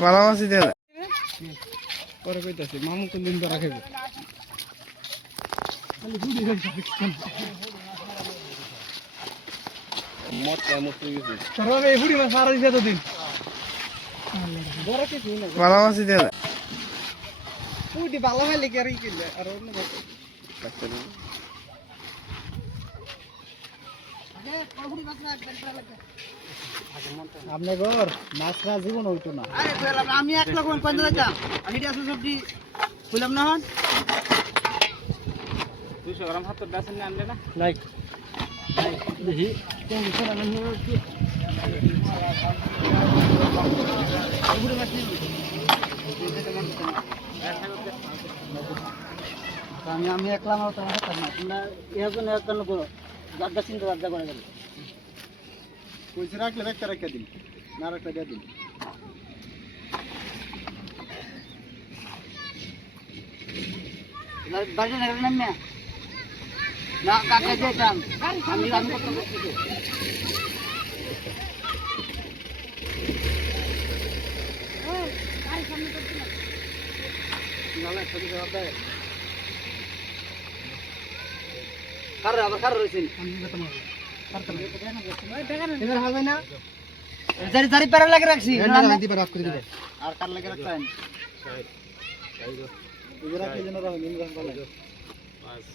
ভালো মাছ দিয়ে পরে কইতাছি মামু কোন দিন ধরা খাইব ভালো মাছ দিয়ে ভালো হয় লেগে আর কি আর অন্য আপনার ঘর মাছরা জীবন হইতো না আমি 1 লাখ 50 দিতাম আমি এটা সবজি কইলাম না হন 200 গ্রাম 70 ডাসেন না আনলে না লাইক দেখি কোন বিষয় আনলে কি পুরো মাছ নিই আমি একলা মাও তোমার হাতে না তোমরা এজন একজন করো জায়গা চিন্তা জায়গা করে গেল কইছে রাখলে একটা রেখে দিন না রাখলে দিয়ে দিন বাড়ি না গেলে না না কাকা যেতাম আমি কত করতে ওই গাড়ি সামনে করতে না নালা ছবি জবাব দেয় কার আবার কার রইছেন আমি কত মার কার এবার হবে না জারি জারি পারা লাগে রাখছি আমি দিবা রাখ করে দিবা আর কার লাগে রাখছেন এবার কি যেন রাখবেন 5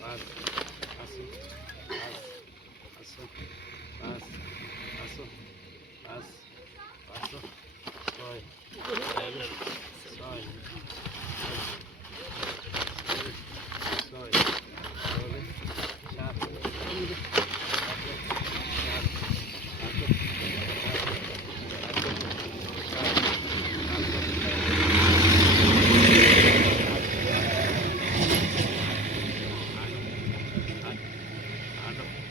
5 5